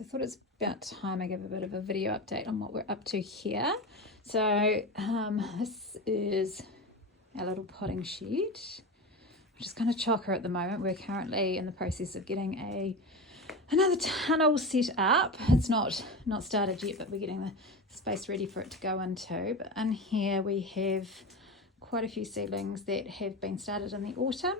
So I thought it's about time I give a bit of a video update on what we're up to here. So this is our little potting shed. We're just kind of chocker at the moment. We're currently in the process of getting another tunnel set up. It's not started yet, but we're getting the space ready for it to go into. But in here we have quite a few seedlings that have been started in the autumn.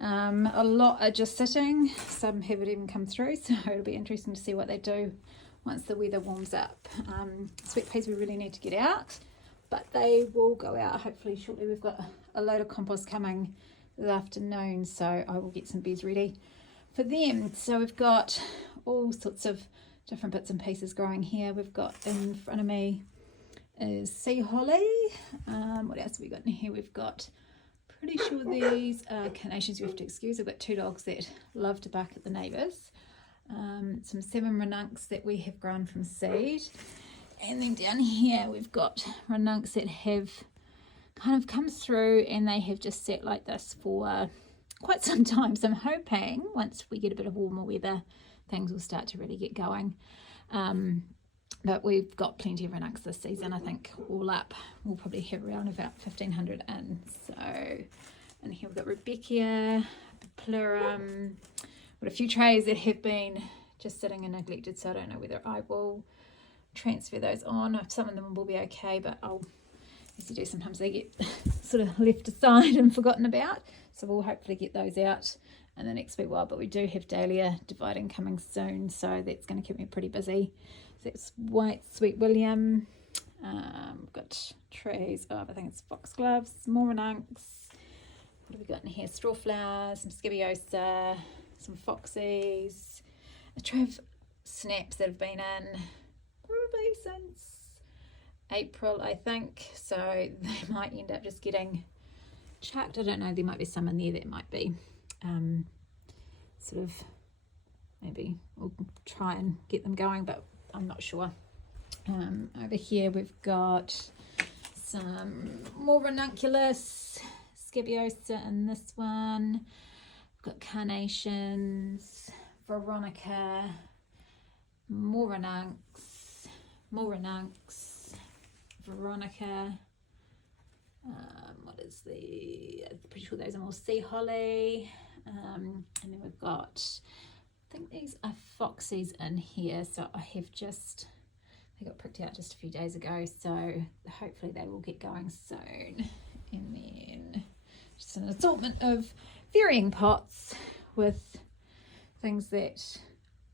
A lot are just sitting, some haven't even come through, so it'll be interesting to see what they do once the weather warms up. Sweet peas we really need to get out, but they will go out hopefully shortly. We've got a load of compost coming this afternoon, so I will get some beds ready for them. So we've got all sorts of different bits and pieces growing here. We've got in front of me is sea holly. What else have we got in here? We've got, pretty sure these are carnations. You have to excuse, I've got two dogs that love to bark at the neighbours. Some 7 ranuncs that we have grown from seed, and then down here we've got ranuncs that have kind of come through and they have just sat like this for quite some time. So I'm hoping once we get a bit of warmer weather things will start to really get going. But we've got plenty of ranuncs this season. I think all up we'll probably have around about 1,500 in. So, and here we've got Rebecca, Pleurum. Got a few trays that have been just sitting and neglected, so I don't know whether I will transfer those on. Some of them will be okay, but as you do, sometimes they get sort of left aside and forgotten about. So we'll hopefully get those out in the next wee while. But we do have dahlia dividing coming soon, so that's going to keep me pretty busy. So that's white sweet William. We've got trays of, I think it's foxgloves, more ranuncs. What have we got in here? Strawflowers, some scabiosa, some foxies, a tray of snaps that have been in probably since April, I think. So they might end up just getting chucked. I don't know, there might be some in there that might be sort of, maybe we'll try and get them going, but I'm not sure. Over here we've got some more ranunculus, scabiosa in this one. We've got carnations, veronica, more ranuncs, veronica. What is I'm pretty sure those are more sea holly. And then we've got, I think these are foxies in here, so they got pricked out just a few days ago, so hopefully they will get going soon. And then just an assortment of varying pots with things that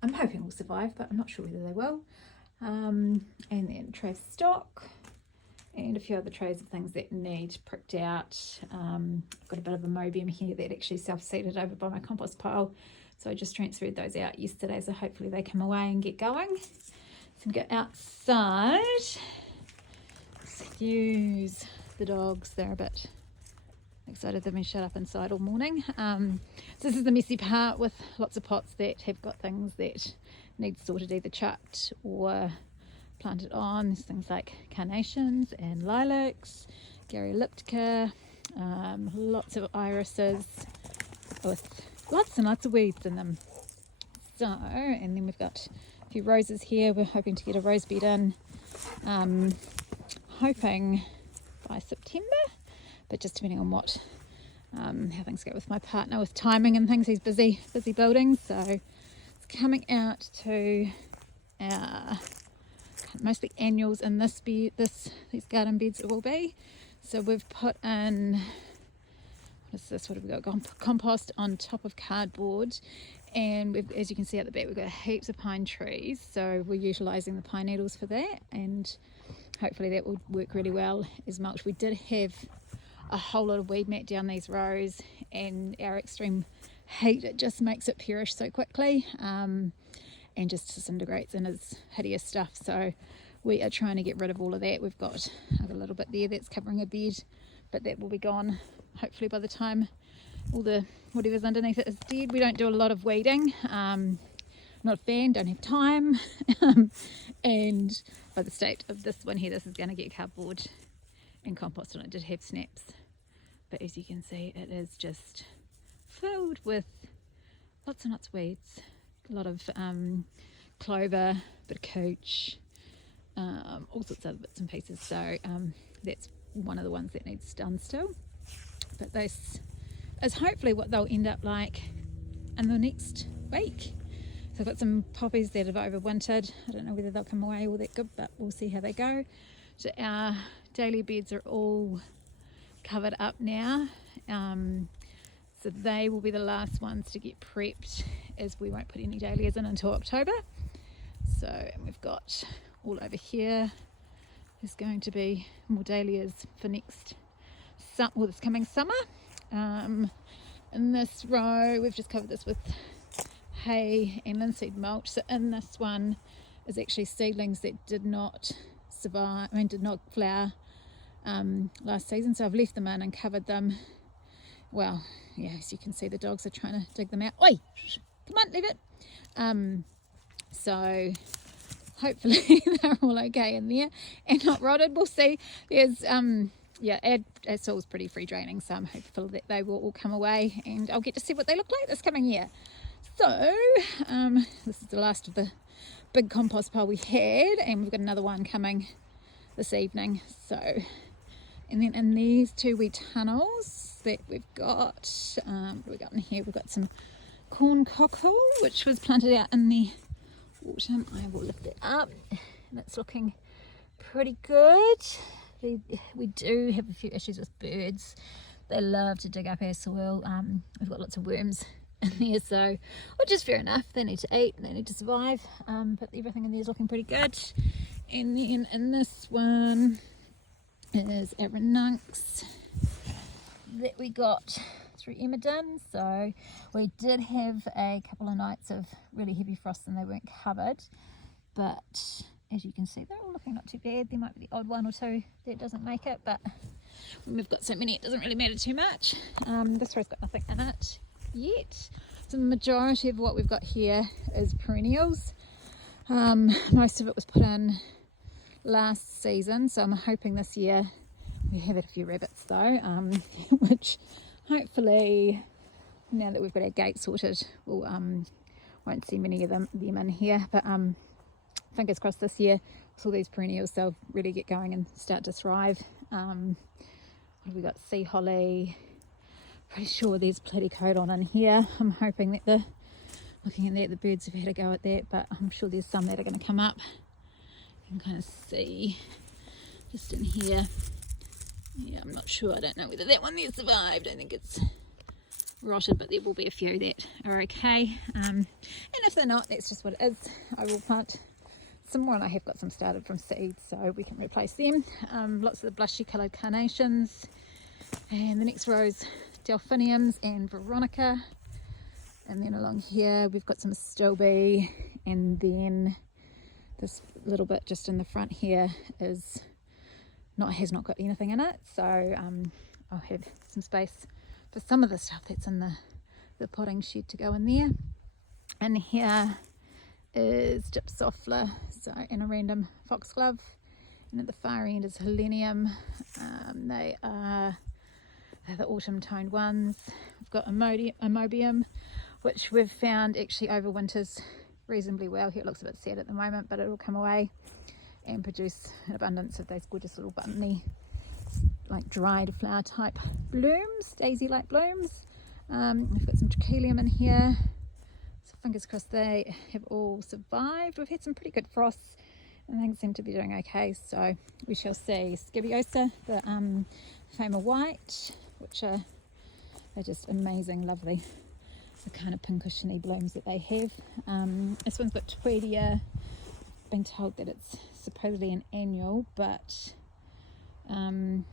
I'm hoping will survive, but I'm not sure whether they will. And then a tray of stock and a few other trays of things that need pricked out. I've got a bit of a mobium here that actually self-seeded over by my compost pile, so I just transferred those out yesterday, so hopefully they come away and get going. So we go outside. Excuse the dogs, they're a bit excited they've been shut up inside all morning. So this is the messy part with lots of pots that have got things that need sorted, either chucked or planted on. There's things like carnations and lilacs, Garruliptica, lots of irises with lots and lots of weeds in them. So, and then we've got a few roses here. We're hoping to get a rose bed in, hoping by September, but just depending on what how things go with my partner with timing and things. He's busy building, so it's coming out to our mostly annuals in these garden beds it will be. So we've put in, what is this, what have we got, compost on top of cardboard, and as you can see at the back we've got heaps of pine trees, so we're utilising the pine needles for that, and hopefully that will work really well as mulch. We did have a whole lot of weed mat down these rows, and our extreme heat, it just makes it perish so quickly, and just disintegrates and is hideous stuff. So we are trying to get rid of all of that. I've got a little bit there that's covering a bed, but that will be gone hopefully by the time all the whatever's underneath it is dead. We don't do a lot of weeding. I'm not a fan, don't have time. And by the state of this one here, this is going to get cardboard and compost on it. It did have snaps, but as you can see it is just filled with lots and lots of weeds. A lot of clover, bit of couch, all sorts of other bits and pieces. So that's one of the ones that needs done still. But this is hopefully what they'll end up like in the next week. So I've got some poppies that have overwintered. I don't know whether they'll come away all that good, but we'll see how they go. So our dahlia beds are all covered up now. So they will be the last ones to get prepped, as we won't put any dahlias in until October. So and we've got all over here. There's going to be more dahlias for this coming summer. In this row, we've just covered this with hay and linseed mulch. So in this one is actually seedlings that did not flower last season. So I've left them in and covered them. Well, yeah, as you can see, the dogs are trying to dig them out. Oi, come on, leave it. So hopefully they're all okay in there and not rotted. We'll see. There's our soil's pretty free draining, so I'm hopeful that they will all come away and I'll get to see what they look like this coming year. So this is the last of the big compost pile we had, and we've got another one coming this evening. So, and then in these two wee tunnels that we've got, what have we got in here? We've got some corn cockle, which was planted out in the autumn. I will lift it up, and it's looking pretty good. We do have a few issues with birds. They love to dig up our soil. We've got lots of worms in there, so, which is fair enough. They need to eat, they need to survive, but everything in there is looking pretty good. And then in this one is our ranuncs that we got through Emmerdon. So we did have a couple of nights of really heavy frost and they weren't covered, but as you can see, they're all looking not too bad. There might be the odd one or two that doesn't make it, but when we've got so many, it doesn't really matter too much. This row's got nothing in it yet. So the majority of what we've got here is perennials. Most of it was put in last season, so I'm hoping this year we have had a few rabbits though, which hopefully, now that we've got our gate sorted, we'll won't see many of them in here, but fingers crossed this year with all these perennials they'll really get going and start to thrive. What have we got? Sea holly, pretty sure there's platycodon in here. I'm hoping that looking at that, the birds have had a go at that, but I'm sure there's some that are going to come up. You can kind of see just in here. Yeah, I'm not sure. I don't know whether that one there survived. I think it's rotted, but there will be a few that are okay. And if they're not, that's just what it is. I will plant some more, and I have got some started from seeds, so we can replace them. Lots of the blushy coloured carnations, and the next row is delphiniums and veronica. And then along here we've got some astilbe, and then this little bit just in the front here has not got anything in it, so I'll have some space for some of the stuff that's in the potting shed to go in there. And here is Gypsophila, so, and a random foxglove, and at the far end is Helenium. They're the autumn toned ones. We've got Amobium, which we've found actually overwinters reasonably well. Here it looks a bit sad at the moment, but it'll come away and produce an abundance of those gorgeous little buttony, like dried flower type blooms, daisy like blooms. We've got some Trachelium in here, so fingers crossed they have all survived. We've had some pretty good frosts and things seem to be doing okay, so we shall see. Scabiosa, the Fama White, which are, they're just amazing, lovely, the kind of pincushiony blooms that they have. This one's got Tweedia. I've been told that it's supposedly an annual, but then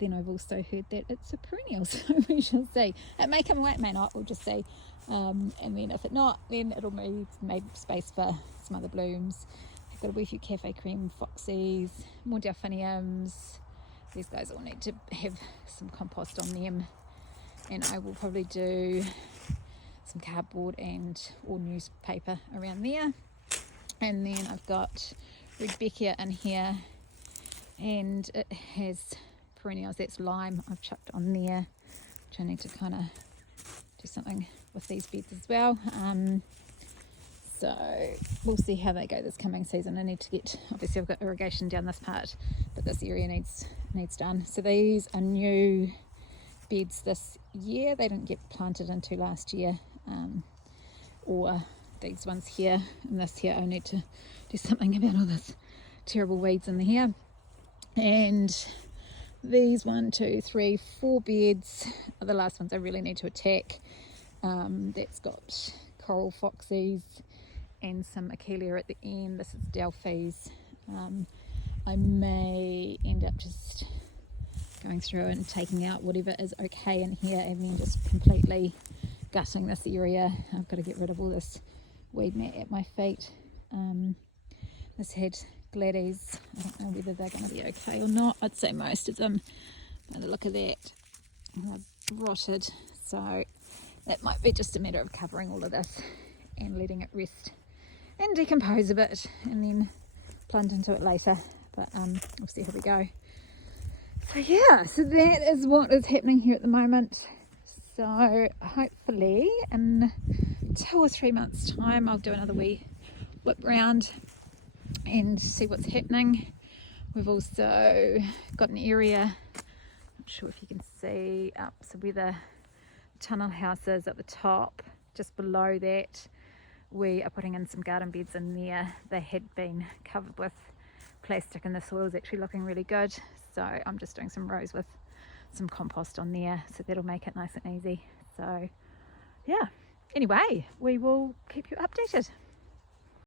I've also heard that it's a perennial, so we shall see. It may come away, it may not, we'll just see. And then if it not, then it'll make space for some other blooms. I've got a wee few cafe cream foxies, more delphiniums. These guys all need to have some compost on them, and I will probably do some cardboard or newspaper around there. And then I've got Rudbeckia in here, and it has perennials. That's lime I've chucked on there, which I need to kind of do something with these beds as well. So we'll see how they go this coming season. I need to get, obviously I've got irrigation down this part, but this area needs done. So these are new beds this year. They didn't get planted into last year, or these ones here and this here. I need to do something about all this terrible weeds in here. And these 1, 2, 3, 4 beds are the last ones I really need to attack. That's got coral foxies and some Achillea at the end. This is Delphis. I may end up just going through and taking out whatever is okay in here and then just completely gutting this area. I've got to get rid of all this weed mat at my feet. This had gladdies. I don't know whether they're going to be okay or not. I'd say most of them, by the look of that, are rotted. So that might be just a matter of covering all of this and letting it rest and decompose a bit and then plunge into it later. But we'll see how we go. So yeah, so that is what is happening here at the moment. So hopefully in 2 or 3 months time I'll do another wee whip round and see what's happening. We've also got an area, not sure if you can see up, so where the tunnel house is at the top, just below that we are putting in some garden beds in there. They had been covered with plastic and the soil is actually looking really good, so I'm just doing some rows with some compost on there, so that'll make it nice and easy. So yeah, anyway, we will keep you updated.